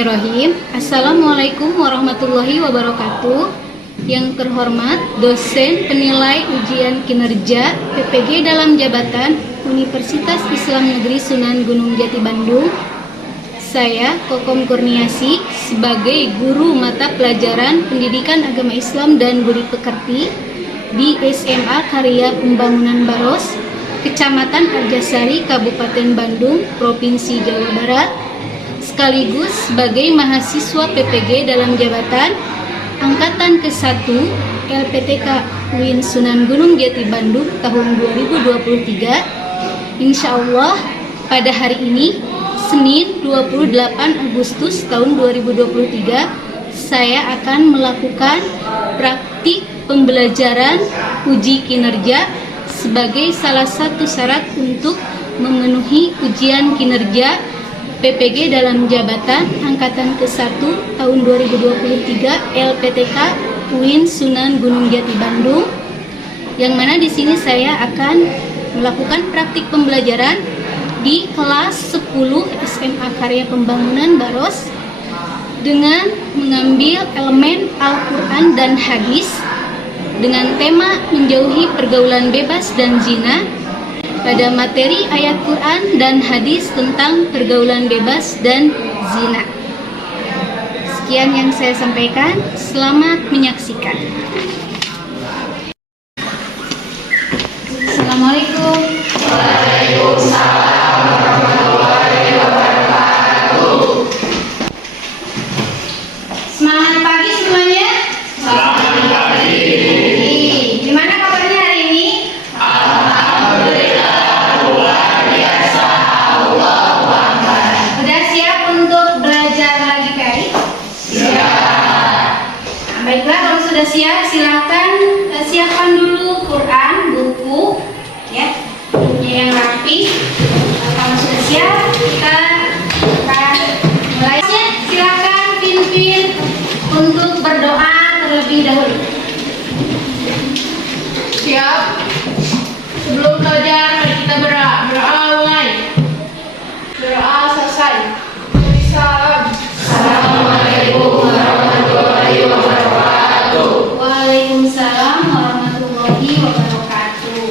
Bismillahirrahmanirrahim. Assalamualaikum warahmatullahi wabarakatuh. Yang terhormat dosen penilai ujian kinerja PPG dalam jabatan Universitas Islam Negeri Sunan Gunung Jati Bandung. Saya Kokom Kurniasi sebagai guru mata pelajaran Pendidikan Agama Islam dan Budi Pekerti di SMA Karya Pembangunan Baros, Kecamatan Arjasari, Kabupaten Bandung, Provinsi Jawa Barat, sekaligus sebagai mahasiswa PPG dalam jabatan Angkatan ke-1 LPTK UIN Sunan Gunung Jati Bandung tahun 2023. Insya Allah pada hari ini, Senin 28 Agustus tahun 2023, saya akan melakukan praktik pembelajaran uji kinerja sebagai salah satu syarat untuk memenuhi ujian kinerja PPG dalam jabatan Angkatan ke-1 tahun 2023 LPTK UIN Sunan Gunung Jati Bandung, yang mana di sini saya akan melakukan praktik pembelajaran di kelas 10 SMA Karya Pembangunan Baros dengan mengambil elemen Al-Quran dan Hadis dengan tema menjauhi pergaulan bebas dan zina pada materi ayat Quran dan hadis tentang pergaulan bebas dan zina. Sekian yang saya sampaikan. Selamat menyaksikan. Assalamualaikum. Waalaikumsalam warahmatullahi wabarakatuh. Semangat pagi semuanya. Selamat pagi. Gimana kabarnya hari ini? Alhamdulillah luar biasa. Allahu Akbar. Udah siap untuk belajar lagi Kai? Siap. Nah, baiklah, kalau sudah siap silakan siapkan dulu Quran, buku, ya, bukunya yang rapi. Kalau sudah siap kita akan mulai. Silakan pimpin untuk berdoa terlebih dahulu. Siap. Sebelum belajar mari kita berdoa. Berdoa mulai. Berdoa selesai. Salam. Assalamualaikum warahmatullahi wabarakatuh. Waalaikumsalam warahmatullahi wabarakatuh.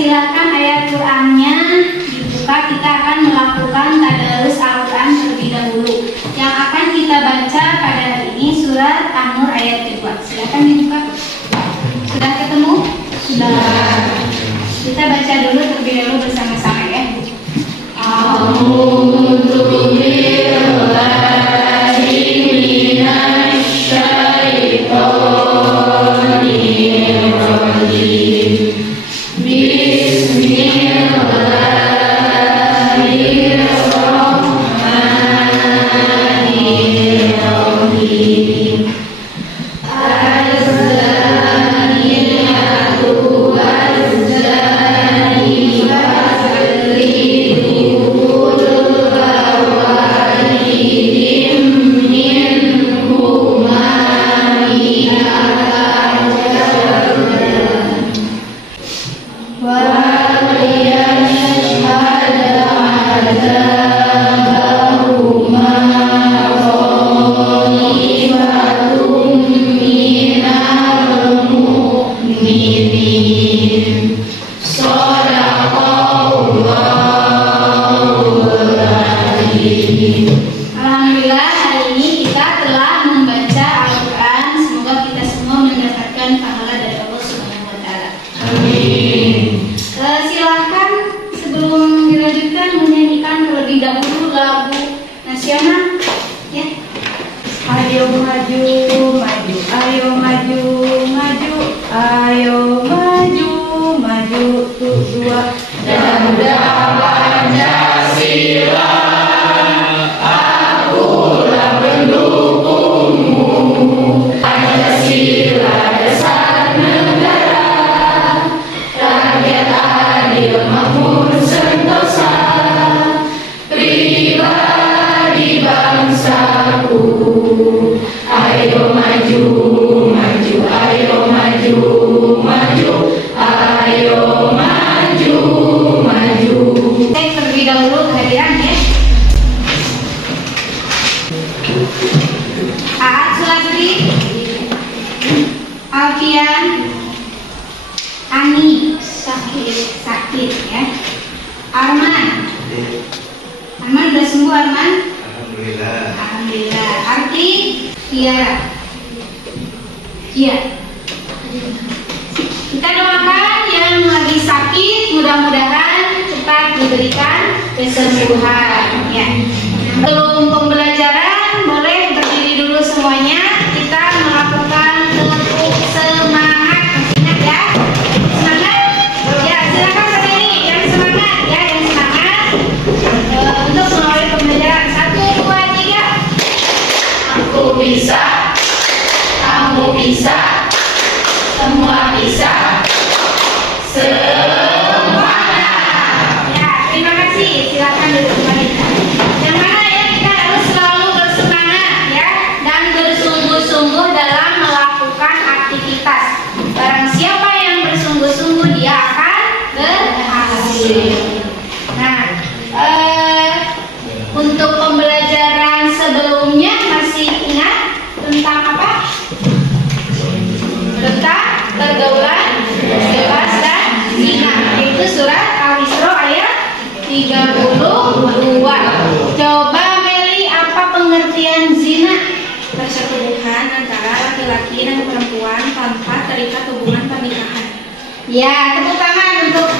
Silakan ayat Qur'annya dibuka. Kita akan melakukan tadarus Al-Quran terlebih dahulu. Yang akan kita baca pada hari ini surat An-Nur ayat kedua. Silakan dibuka. Sudah ketemu? Sudah. Kita baca dulu terlebih dahulu bersama-sama ya. A'udzu billahi minasy syaithanir rajim. Bismillahirrahmanirrahim. Alhamdulillah hari ini kita telah membaca Al-Quran. Semoga kita semua mendapatkan pahala dari Allah Subhanahu wa Ta'ala. Amin. Silahkan sebelum dilanjutkan menyanyikan terlebih dahulu lagu nasional ya. Ayo maju, maju, ayo maju, maju, ayo maju, maju, tuh dua. Ganda Pancasila, akulah pendukungmu. Pancasila dasar negara, rakyat adil makmur sentosa, pribadi bangsaku. Ayo maju, maju, ayo maju, maju, ayo maju, maju. Terlebih dahulu kehadiran ya. ya. Arman. Arman udah sembuh Arman? Alhamdulillah. Alhamdulillah. Arti Tiara. Iya. Kita doakan yang lagi sakit mudah-mudahan cepat diberikan kesembuhan ya. Sebelum pembelajaran boleh berdiri dulu semuanya. Kita melakukan tepuk semangat. Ingat ya. Semangat. Ya, silakan sendiri yang semangat ya, yang semangat. Untuk mengawali pembelajaran 1, 2, 3. Aku bisa, kamu bisa, semua bisa. Semuanya. Ya, terima kasih. Silakan duduk kembali. Yang mana ya, kita harus selalu bersemangat ya dan bersungguh-sungguh dalam melakukan aktivitas. Barang siapa yang bersungguh-sungguh dia akan berhasil. Nah, untuk pembelajaran sebelumnya masih ingat tentang apa? Tentang pergaulan bebas dan zina, yaitu surat Al-Isra ayat 32. Coba Meli, apa pengertian zina? Persetubuhan antara laki-laki dan perempuan tanpa terikat hubungan pernikahan. Ya, tepuk tangan untuk.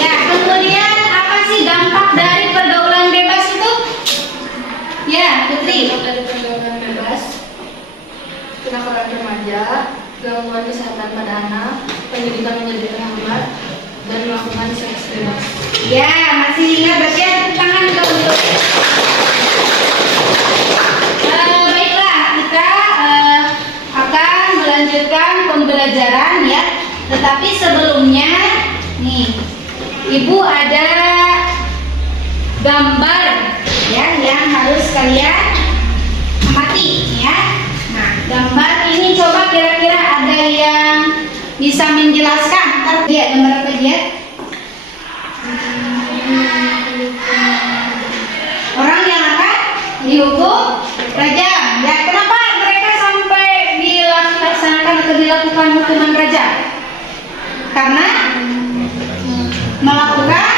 Ya, kemudian apa sih dampak dari pergaulan bebas itu? Ya, Putri. Dari pergaulan bebas, kenakalan remaja, gangguan kesehatan pada anak, pendidikan menjadi terhambat, dan melakukan seks bebas. Ya, masih ingat berarti ya, tepuk tangan untuk. Baiklah, kita akan melanjutkan pembelajaran ya. Tetapi sebelumnya, nih, Ibu ada gambar ya yang harus kalian amati ya. Nah, gambar ini coba kira-kira ada yang bisa menjelaskan. Ntar lihat gambar apa dia? Orang yang akan dihukum rajam. Ya, kenapa mereka sampai dilaksanakan atau dilakukan hukuman rajam? Karena melakukan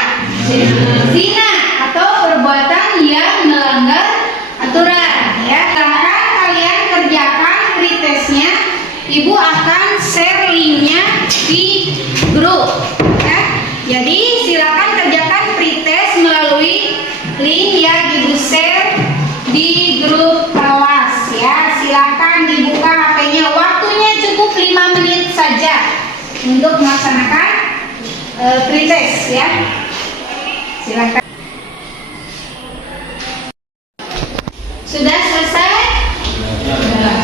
zina atau perbuatan yang melanggar aturan ya. Silahkan kalian kerjakan pretestnya. Ibu akan share linknya di grup ya. Jadi silakan kerjakan pretest melalui link yang Ibu share di grup kelas ya. Silakan dibuka HP-nya. Waktunya cukup 5 menit saja untuk melaksanakan pretest ya. Silakan. Sudah selesai?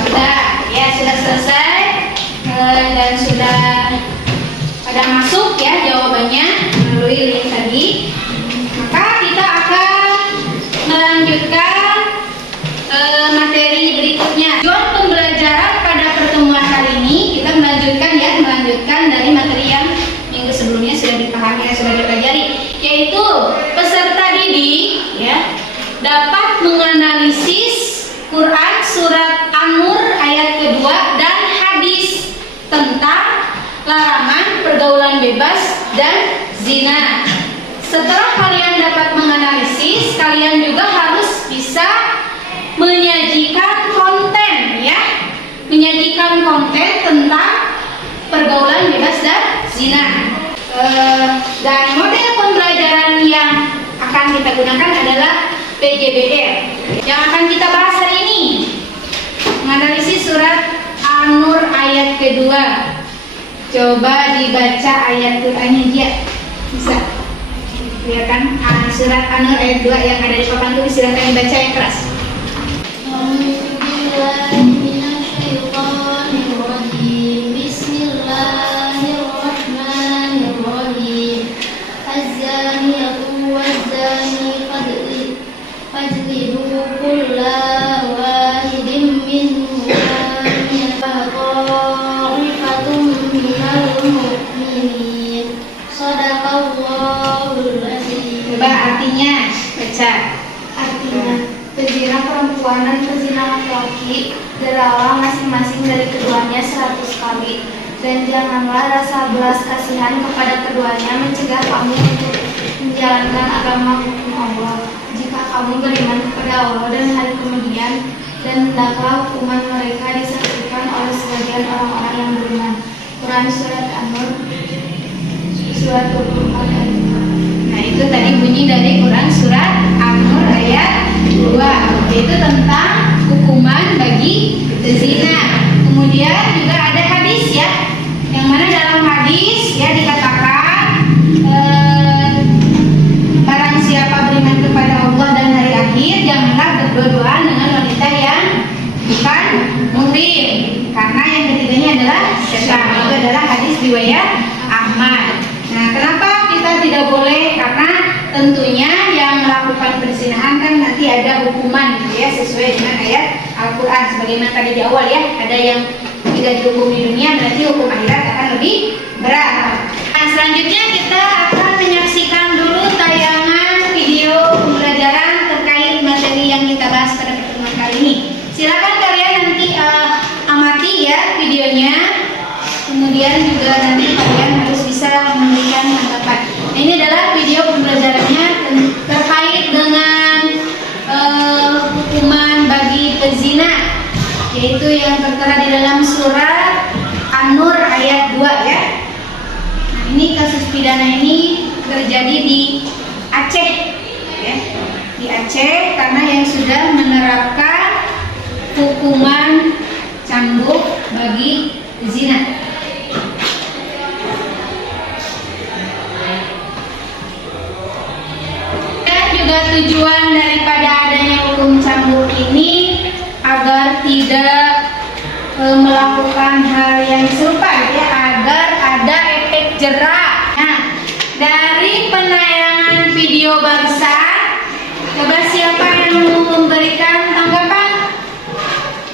Sudah. Ya, sudah selesai. Dan sudah pada masuk ya jawabannya melalui link tadi. Maka kita akan melanjutkan materi berikutnya. Tujuan pembelajaran pada pertemuan kali ini kita melanjutkan dari materi yang minggu sebelumnya sudah dipahami dan sudah dipelajari, yaitu peserta didik ya dapat menganalisis Quran surat An-Nur ayat kedua dan hadis tentang larangan pergaulan bebas dan zina. Setelah kalian dapat menganalisis, kalian juga harus bisa menyajikan konten ya, menyajikan konten tentang pergaulan bebas dan zina. Dan model pembelajaran yang akan kita gunakan adalah PJBR. Yang akan kita bahas hari ini menganalisis surat An-Nur ayat kedua. Coba dibaca ayat Qur'annya dia. Bisa? Ya kan? Surat An-Nur ayat 2 yang ada di papan tulis, silakan dibaca yang keras. Bismillahirrahmanirrahim. Az-zaniyatu waz-zani fajlidu kulla wahidin minhuma ta'ifatun minal mu'minin. Shadaqallahul azim. Coba artinya baca. Artinya, pezina perempuan dan pezina Tanamkanlah rasa belas kasihan kepada keduanya, mencegah kamu untuk menjalankan agama hukum Allah. Jika kamu beriman kepada Allah dan hari kemudian, dan hendaklah hukuman mereka disaksikan oleh sebagian orang-orang yang beriman. Quran Surat An-Nur Surat 24 ayat 4. Nah, itu tadi bunyi dari Quran Surat An-Nur ayat 2, yaitu tentang hukuman bagi pezina. Kemudian juga ada hadis ya, yang mana dalam hadis ya dikatakan barang siapa beriman kepada Allah dan hari akhir, janganlah berdua-duaan dengan wanita yang bukan muhrim, karena yang ketiganya adalah setan. Itu adalah hadis riwayat Ahmad. Nah, kenapa kita tidak boleh? Karena tentunya yang melakukan perzinahan kan nanti ada hukuman gitu ya, sesuai dengan ayat Al-Quran. Sebagaimana tadi di awal ya, ada yang tidak dihukum di dunia, berarti hukum akhirat akan lebih berat. Nah, selanjutnya kita akan menyaksikan dulu tayangan video pembelajaran terkait materi yang kita bahas pada pertemuan kali ini. Silakan kalian nanti amati ya videonya. Kemudian juga nanti kalian harus bisa memberikan tanggapan. Nah, ini adalah video pembelajarannya terkait dengan hukuman bagi pezina, yaitu yang tertera di dalam surat An-Nur ayat 2 ya. Nah, ini kasus pidana ini terjadi di Aceh ya. Di Aceh, karena yang sudah menerapkan hukuman cambuk bagi zina. Juga tujuan daripada adanya hukum cambuk ini agar tidak melakukan hal yang serupa ya, agar ada efek jerak. Nah, dari penayangan video barusan, coba siapa yang mau memberikan tanggapan?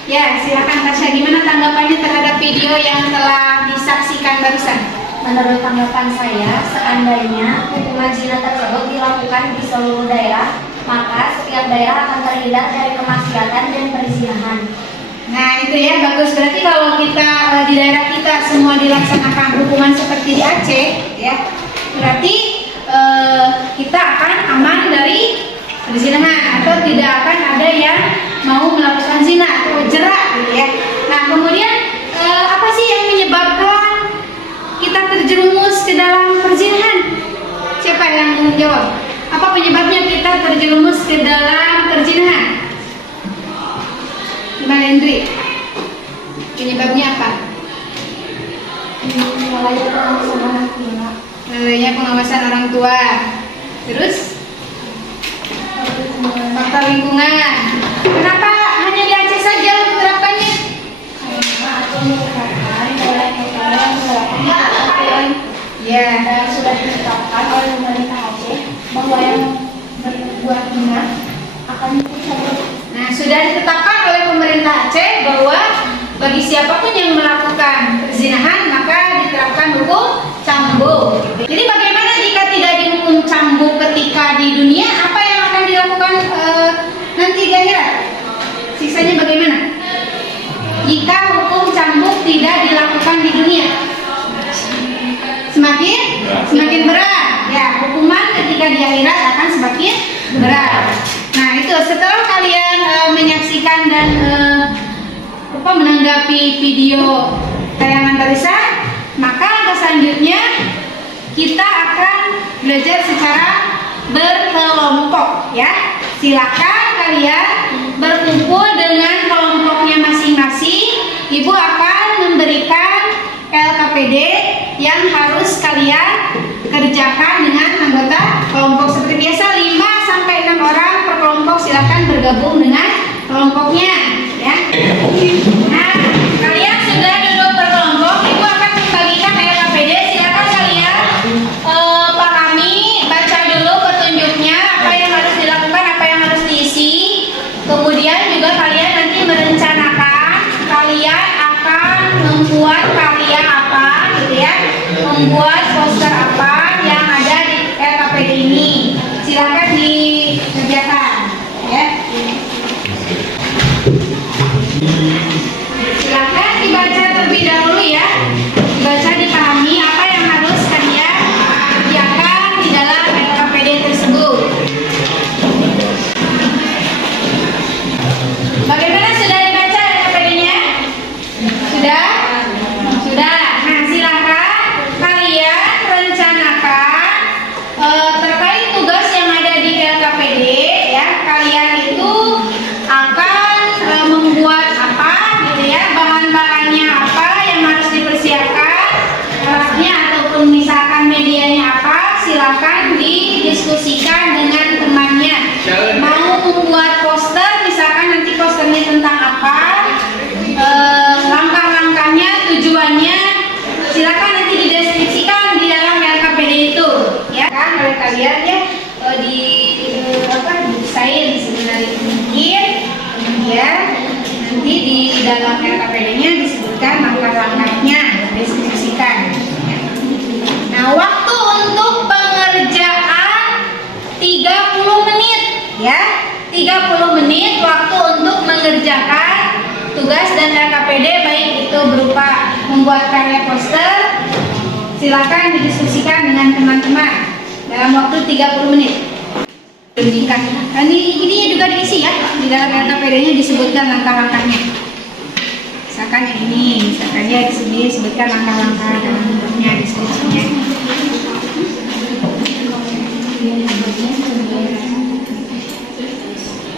Ya, silakan Tasya, gimana tanggapannya terhadap video yang telah disaksikan barusan? Menurut tanggapan saya, seandainya hukuman zina tersebut dilakukan di seluruh daerah, maka setiap daerah akan terhindar dari kemaksiatan dan perzinahan. Nah, itu ya, bagus. Berarti kalau kita di daerah kita semua dilaksanakan hukuman seperti di Aceh ya, berarti kita akan aman dari perzinahan, atau tidak akan ada yang mau melakukan zina atau jerak gitu ya. Nah, kemudian apa sih yang menyebabkan kita terjerumus ke dalam perzinahan? Siapa yang mau jawab? Apa penyebabnya kita terjerumus ke dalam perzinahan? Gimana Hendri? Penyebabnya apa? Lalainya pengawasan orang tua. Terus? Faktor lingkungan. Kenapa hanya di Aceh saja menerapkannya? Ya, Dan sudah ditetapkan oleh pemerintah Aceh bahwa yang berbuat zina akan dicambuk. nah, sudah ditetapkan oleh pemerintah Aceh bahwa bagi siapapun yang melakukan perzinahan maka diterapkan hukum cambuk. Jadi bagaimana jika tidak dihukum cambuk ketika di dunia? Apa yang akan dilakukan nanti di akhirat? Siksanya bagaimana? Jika hukum cambuk tidak dilakukan di dunia, semakin berat ya, hukuman ketika di akhirat akan semakin berat. Nah, itu setelah kalian menyaksikan dan menanggapi video tayangan barusan, maka langkah selanjutnya kita akan belajar secara berkelompok ya. Silakan kalian berkumpul dengan kelompoknya masing-masing. Ibu akan memberikan LKPD yang harus kalian kerjakan dengan anggota kelompok seperti biasa, 5-6 orang per kelompok. Silakan bergabung dengan kelompoknya ya. Nah, kalian sudah duduk per kelompok, Ibu akan membagikan LKPD. Silakan kalian pahami, baca dulu petunjuknya, apa yang harus dilakukan, apa yang harus diisi. Kemudian juga kalian nanti merencanakan kalian akan membuat karya apa gitu ya, membuat poster apa yang ada di LKPD ini. Silakan dikerjakan ya. Silakan dibaca terlebih dahulu ya, dibaca, dipahami. mengerjakan tugas dan LKPD, baik itu berupa membuat karya poster, silakan didiskusikan dengan teman-teman dalam waktu 30 menit. Ini juga diisi ya, di dalam LKPD-nya disebutkan langkah-langkahnya. Misalkan yang ini, misalkan ya di sini disebutkan langkah-langkah dalam bentuknya, deskripsinya.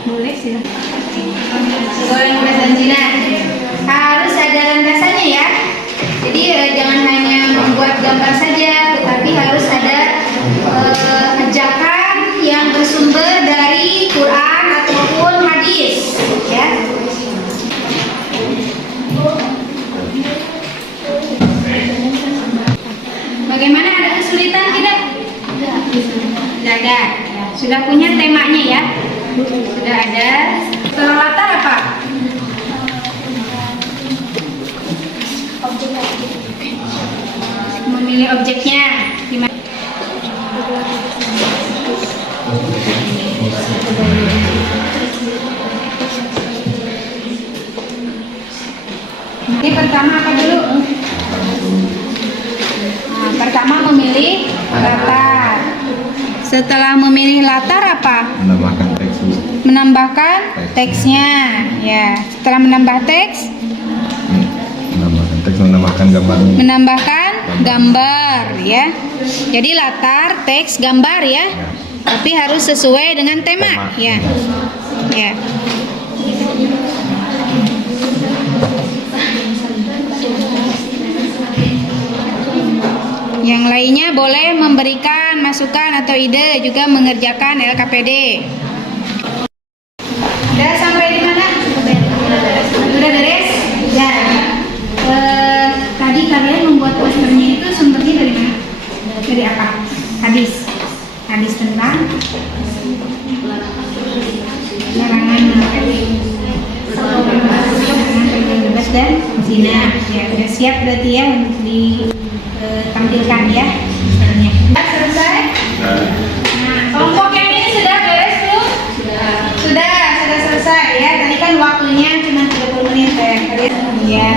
Boleh sih. Goreng dan Cina harus ada landasannya ya. Jadi jangan hanya membuat gambar saja, tetapi harus ada ajakan yang bersumber dari Quran ataupun hadis, ya. Bagaimana, ada kesulitan tidak? Tidak ada. Sudah punya temanya ya? Sudah ada. Setelah latar apa? Memilih objeknya. Gimana? Ini pertama apa dulu? Nah, pertama memilih latar. Setelah memilih latar apa? Menambahkan teks. Menambahkan teksnya. Ya. Setelah menambah teks, Menambahkan gambarnya. menambahkan gambar ya. Jadi latar, teks, gambar ya. Tapi harus sesuai dengan tema, ya. Ya. Yang lainnya boleh memberikan masukan atau ide, juga mengerjakan LKPD. Udah sampai di mana? Sudah beres? Ya. Tadi kalian membuat posternya itu sumbernya dari mana? Dari apa? Hadis. Hadis tentang larangan bebas dan zina. Ya, udah siap berarti ya untuk ditampilkan ya. Misalnya. Selesai? Nah, kelompok yang ini sudah beres belum? Sudah selesai ya. Tadi kan waktunya cuma 30 menit ya. Ya.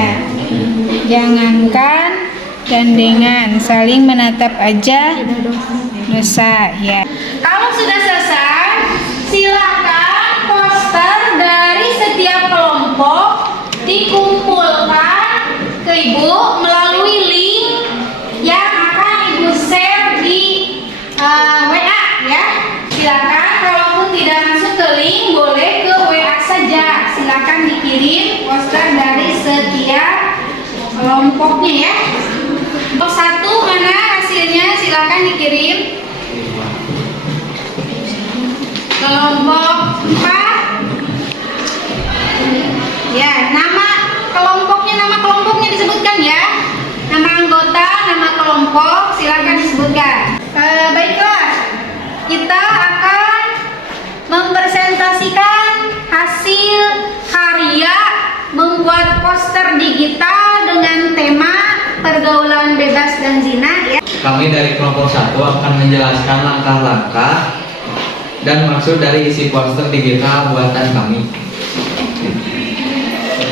Jangankan gandengan, saling menatap aja dosa ya. Kalau sudah selesai, silakan poster dari setiap kelompok dikumpulkan ke Ibu melalui link yang akan Ibu share di WA ya. Silakan, kalaupun tidak masuk ke link, boleh ke WA saja. Silakan dikirim poster dari setiap kelompoknya ya. Kelompok 1 mana hasilnya, silakan dikirim. Kelompok 4 ya, nama kelompoknya disebutkan ya. Nama anggota, nama kelompok silakan disebutkan. Baiklah, kita akan mempresentasikan hasil karya membuat poster digital dengan tema pergaulan bebas dan zina ya. Kami dari kelompok 1 akan menjelaskan langkah-langkah dan maksud dari isi poster digital buatan kami.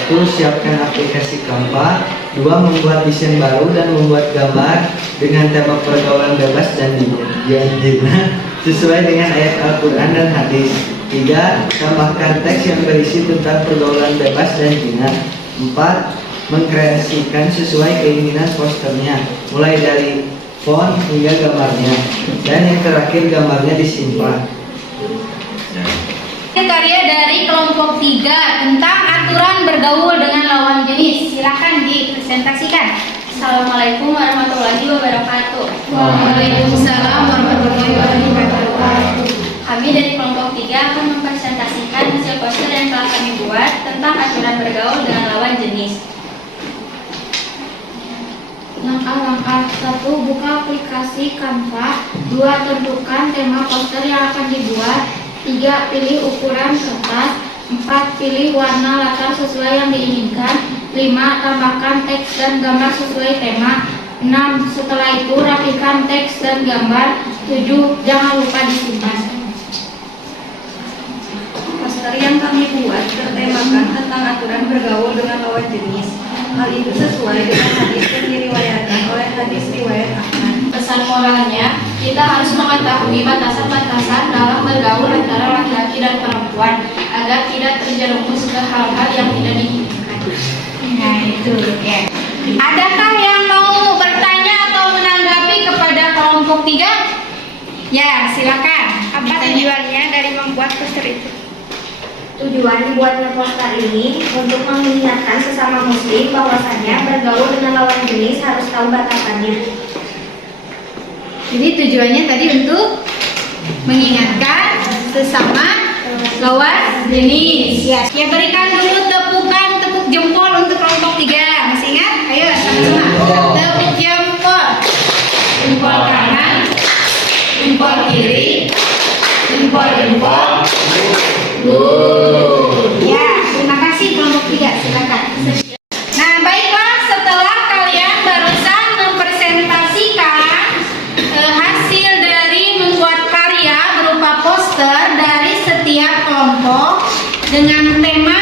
1. Siapkan aplikasi Canva. 2. Membuat desain baru dan membuat gambar dengan tema pergaulan bebas dan zina sesuai dengan ayat Al-Quran dan hadis. 3. Tambahkan teks yang berisi tentang pergaulan bebas dan zina. 4. Mengkreasikan sesuai keinginan posternya, mulai dari font hingga gambarnya. Dan yang terakhir, gambarnya disimpan. Karya dari kelompok 3 tentang aturan bergaul dengan lawan jenis. Silakan dipresentasikan. Assalamualaikum warahmatullahi wabarakatuh. Waalaikumsalam warahmatullahi wabarakatuh. Kami dari kelompok 3 akan mempresentasikan hasil poster yang telah kami buat tentang aturan bergaul dengan lawan jenis. Langkah-langkah: 1. Buka aplikasi Canva. 2. Tentukan tema poster yang akan dibuat. 3. Pilih ukuran kertas. 4. Pilih warna latar sesuai yang diinginkan. 5. Tambahkan teks dan gambar sesuai tema. 6. Setelah itu rapikan teks dan gambar. 7. Jangan lupa disimpan. Poster yang kami dibuat bertemakan tentang aturan bergaul dengan lawan jenis. Hal itu sesuai dengan hadis yang diriwayatkan oleh hadis riwayat Ahmad. Pesan moralnya, kita harus mengetahui batasan-batasan dalam bergaul antara laki-laki dan perempuan agar tidak terjerumus ke hal-hal yang tidak diinginkan. Nah itu ya. Adakah yang mau bertanya atau menanggapi kepada kelompok 3? Ya silakan. Apa tujuannya dari membuat poster itu? Tujuan dibuatnya poster ini untuk mengingatkan sesama muslim bahwasannya bergaul dengan lawan jenis harus tahu batasannya. Jadi tujuannya tadi untuk mengingatkan sesama lawan jenis. Ya berikan dulu tepuk jempol untuk kelompok 3. Masih ingat? Ayo sama-sama. Tepuk jempol. Jempol kanan, jempol kiri, jempol. Ya, terima kasih kelompok 3. Silakan. Nah, baiklah, setelah kalian barusan mempresentasikan hasil dari membuat karya berupa poster dari setiap kelompok dengan tema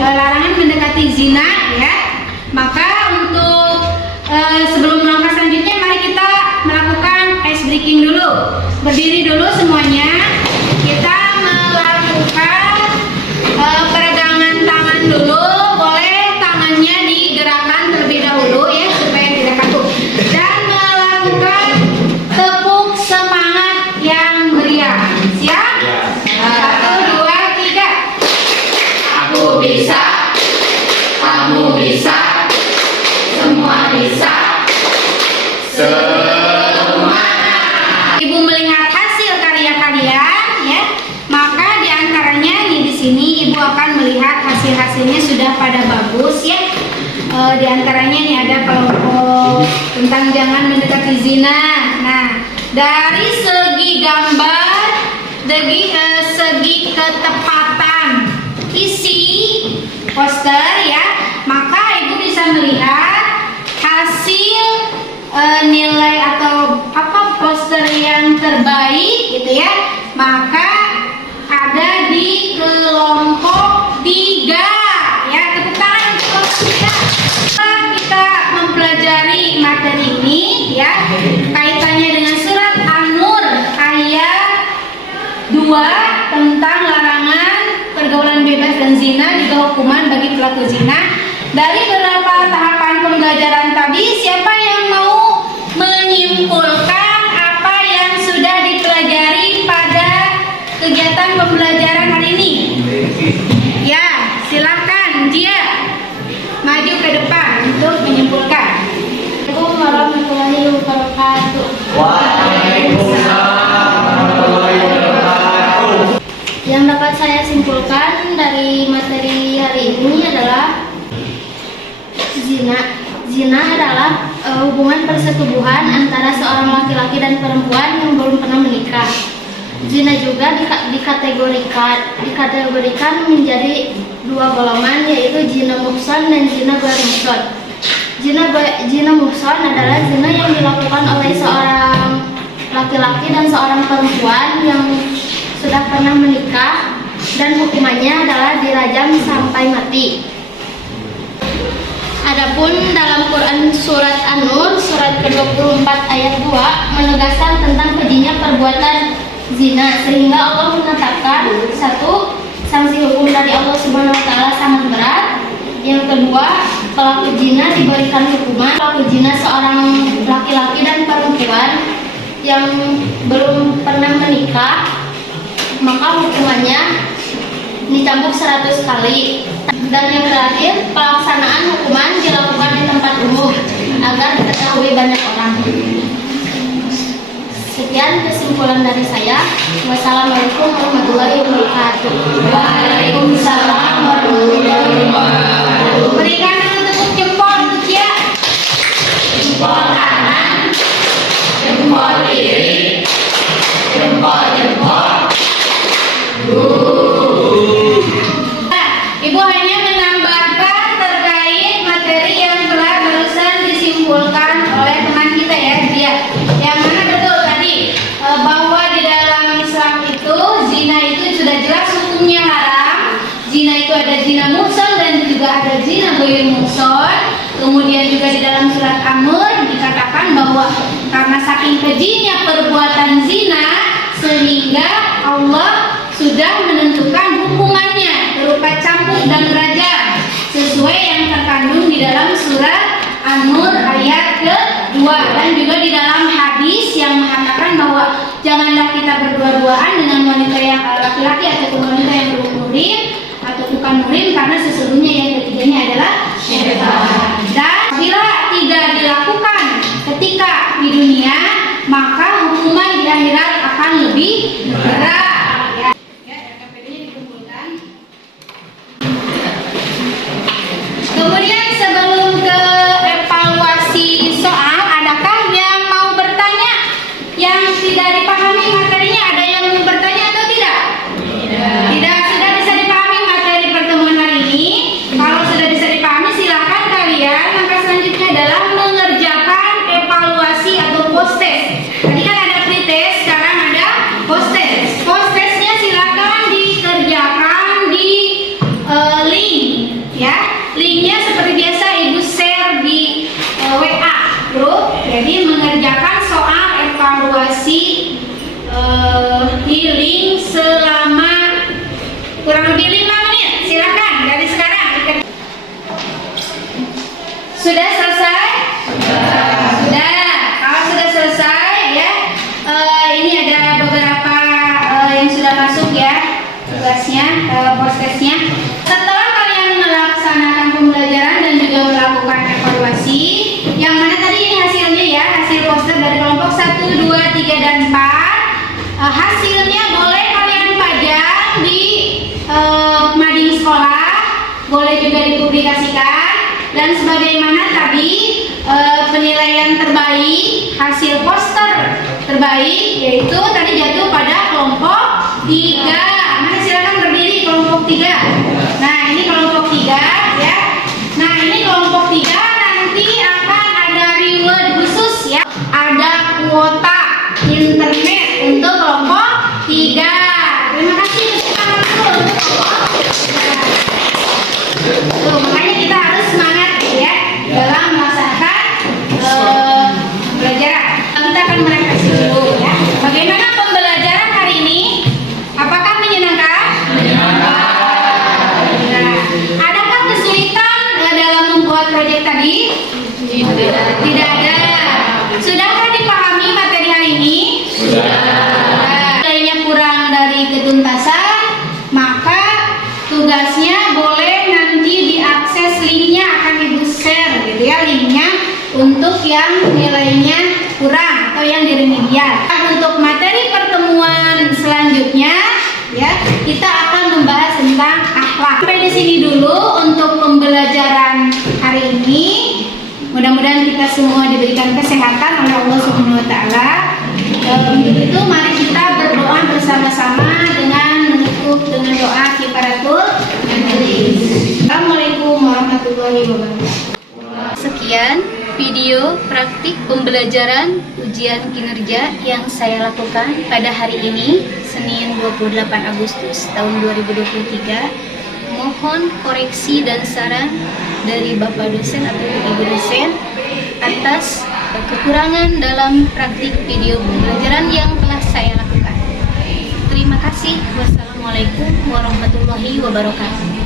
larangan mendekati zina, ya. Maka untuk sebelum melangkah selanjutnya, mari kita melakukan ice breaking dulu. Berdiri dulu semuanya. Kita melakukan peregangan tangan dulu. Boleh tangannya digerakkan terlebih dahulu ya supaya tidak kaku. Dan melakukan tepuk semangat yang meriah. Siap? 1, 2, 3. Aku bisa. Kamu bisa. Semua bisa. Ibu melihat hasil karya kalian, ya, maka diantaranya nih di sini ibu akan melihat hasilnya sudah pada bagus, ya. Diantaranya nih ada kelompok tentang jangan mendekati zina. Nah, dari segi gambar, dari segi ketepatan isi poster, ya, maka ibu bisa melihat hasil nilai atau apa poster yang terbaik gitu ya, maka ada di kelompok 3 ya. Tepuk tangan untuk kelompok 3. Setelah kita mempelajari materi ini ya, kaitannya dengan surat An-Nur ayat 2 tentang larangan pergaulan bebas dan zina, juga hukuman bagi pelaku zina. Dari beberapa tahapan pembelajaran tadi, siapa yang mau menyimpulkan apa yang sudah dipelajari pada kegiatan pembelajaran hari ini? Ya, silakan dia maju ke depan untuk menyimpulkan. Assalamualaikum warahmatullahi wabarakatuh. Waalaikumsalam warahmatullahi wabarakatuh. Yang dapat saya simpulkan dari materi hari ini adalah Zina adalah hubungan persetubuhan antara seorang laki-laki dan perempuan yang belum pernah menikah. Zina juga dikategorikan menjadi 2 golongan, yaitu zina muhsan dan zina ghair muhsan. Zina muhsan adalah zina yang dilakukan oleh seorang laki-laki dan seorang perempuan yang sudah pernah menikah, dan hukumannya adalah dirajam sampai mati. Adapun dalam Quran surat An-Nur surat ke-24 ayat 2 menegaskan tentang kejinya perbuatan zina, sehingga Allah menetapkan 1. Sanksi hukum dari Allah Subhanahu wa taala sangat berat. Yang kedua, pelaku zina diberikan hukuman. Pelaku zina seorang laki-laki dan perempuan yang belum pernah menikah, maka hukumannya dicambuk 100 kali. Dan yang terakhir, pelaksanaan hukuman dilakukan di tempat umum agar diketahui banyak orang. Sekian kesimpulan dari saya. Wassalamualaikum warahmatullahi wabarakatuh. Waalaikumsalam warahmatullahi wabarakatuh. Berikan dulu tepuk jempol untuk dia. Jempol kanan, jempol kiri, jempol. Ibu hanya menambahkan terkait materi yang telah barusan disimpulkan oleh teman kita ya, dia. Yang mana betul tadi bahwa di dalam Islam itu zina itu sudah jelas hukumnya Ghairil Muhsan. Kemudian juga di dalam surat An-Nur dikatakan bahwa karena saking kejinya perbuatan zina sehingga Allah sudah menentukan hukumannya berupa cambuk dan rajam sesuai yang terkandung di dalam surat An-Nur ayat ke-2, dan juga di dalam hadis yang mengatakan bahwa janganlah kita berdua-duaan dengan wanita yang laki-laki ataupun wanita yang bermurim atau bukan murim, karena sesungguhnya yang ketiganya adalah syaitan. Dan bila tidak dilakukan ketika di dunia, maka hukuman di akhirat akan lebih berat. Kemudian sebelum ke evaluasi soal, adakah yang mau bertanya? Yang tidak dipahami materinya, ada yang mau bertanya atau tidak? Tidak, sudah bisa dipahami materi pertemuan hari ini. Kalau sudah bisa dipahami, silakan kalian. Langkah selanjutnya adalah mengerjakan evaluasi atau post test. Tadi kan ada pretest, sekarang ada post test. Post testnya silakan dikerjakan di link, ya. Linknya seperti biasa Ibu share di WA grup. Jadi mengerjakan soal evaluasi di link selama kurang lebih 5 menit. Silakan dari sekarang. Sudah selesai? Sudah. Kalau sudah selesai ya, ini ada beberapa yang sudah masuk ya tugasnya, prosesnya. Setelah kalian melaksanakan pembelajaran dan juga melakukan evaluasi, yang mana tadi ini hasilnya ya, hasil poster dari kelompok 1, 2, 3, dan 4. Hasilnya boleh kalian pajang di mading sekolah, boleh juga dipublikasikan, dan sebagaimana tadi penilaian terbaik, hasil poster terbaik yaitu tadi jatuh pada kelompok 3. Nah, silakan berdiri kelompok 3. Nah, ini kelompok 3 ya. Nah, ini kelompok 3 nanti akan ada reward khusus ya. Ada kuota internet untuk kelompok 3. Terima kasih untuk kelompok 3. Tuh, makanya kita harus semangat ya dalam melaksanakan pembelajaran. Kita akan merefleksi dulu ya. Bagaimana pembelajaran hari ini? Apakah menyenangkan? Nah, adakah kesulitan dalam membuat proyek tadi? Tidak ada. Sudahkah dipahami materi hari ini? Sudah. Nilainya kurang dari ketuntasan, maka tugasnya boleh nanti diakses linknya, akan Ibu share gitu ya, linknya untuk yang nilainya kurang atau yang diremedial. Untuk materi pertemuan selanjutnya ya, kita akan membahas tentang akhlak. Sampai di sini dulu untuk pembelajaran hari ini. Mudah-mudahan kita semua diberikan kesehatan oleh Allah Subhanahu wa taala. Untuk itu mari kita berdoa bersama-sama dengan menutup dengan doa kifaratul majelis. Assalamualaikum warahmatullahi wabarakatuh. Sekian video praktik pembelajaran ujian kinerja yang saya lakukan pada hari ini, Senin 28 Agustus tahun 2023. Mohon koreksi dan saran dari Bapak dosen atau Ibu dosen atas kekurangan dalam praktik video pembelajaran yang telah saya lakukan. Terima kasih. Wassalamualaikum warahmatullahi wabarakatuh.